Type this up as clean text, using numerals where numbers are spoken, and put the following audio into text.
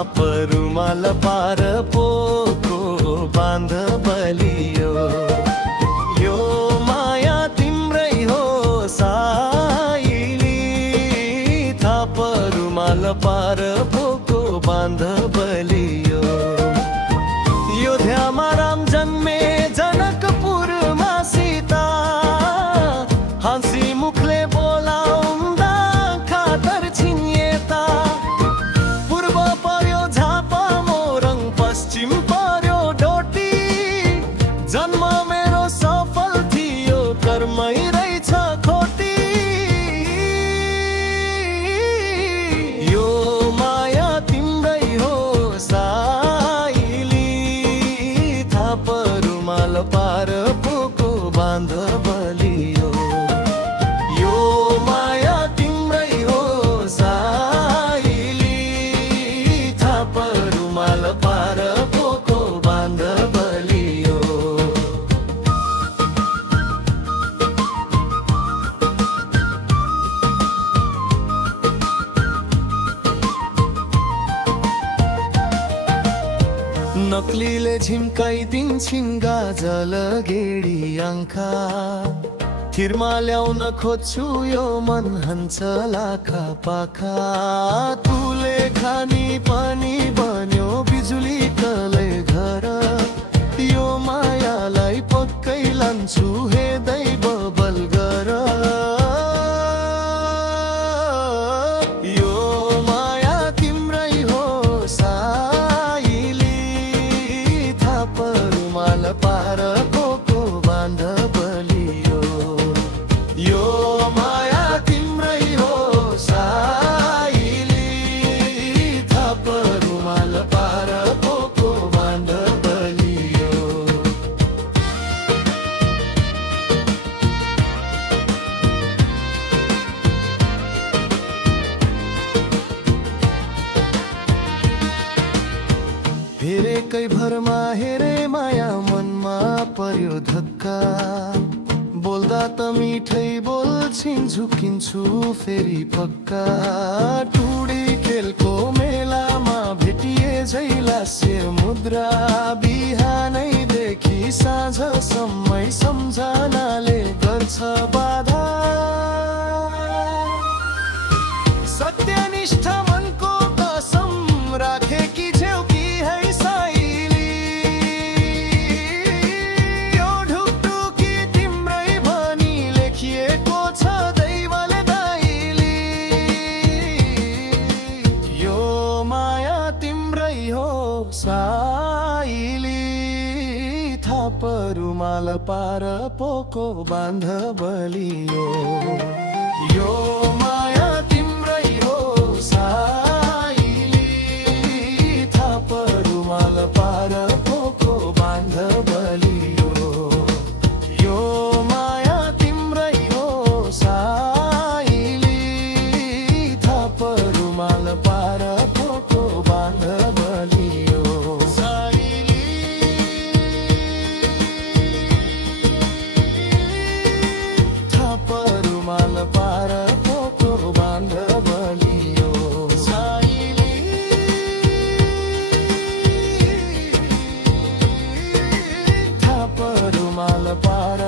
थाप रुमाल पार पोको बाँध बलियो। यो माया तिम्रै हो साइली, थाप रुमाल पार पोको बाँध बलियो। अयोध्यामा राम जन्मे जनकपुरमा सीता, हाँसी मुखले बोलाउँदा खातर छिनिएता। पूर्व पर्यो झापा मोरङ, पश्चिम पर्यो डोटी, जन्म मेरो सफल थियो कर्मै रहेछ खोटी। यो माया तिम्रै हो साइली, थाप रुमाल पार पोको बाँध बलियो। यो माया तिम्रै हो साइली, थाप रुमाल पार पोको बाँध बलियो। नक्लीले झिम्काइदिन्छन् गाजल गेडी आँखा, थिरमा ल्याउन खोज्छु यो मन हन्छ लाखा पाखा। तुले खानी पनि बन्यो बिजुली तलै घर, यो मायालाई पक्कै लान्छु हेर्दै बबल गर। यो माया तिम्रै हो साइली, थाप रुमाल पार पोको बाँध बलियो। यो माया तिम्रै हो साइली, थाप रुमाल पार पोको बाँध बलियो। हेरेकै भरमा हेरे माया मनमा पर्यो धक्का, बोल्दा त मिठै बोल्छिन् झुकिन्छु फेरि पक्का। टुडी खेलको मेलामा भेटिए झै लास्य मुद्रा, बिहानैदेखि साँझसम्मै सम्झनाले गर्छ बाधा। सत्यनिष्ठ मनको कसम राखे कि झेउ कि है साइली, यो ढुकढुकी तिम्रै भनी लेखिएको छ दैवले दाइली। यो माया तिम्रै हो साइली, थाप रुमाल पार पोको बाँध बलियो। यो माया तिम्रै हो साइली, थाप रुमाल पार पोको बाँध बलियो। यो माया तिम्रै हो साइली, थाप रुमाल पार पोको बाँध बलियो। साइली, थाप रुमाल पार पोको बाँध बलियो। साइली, थाप रुमाल पार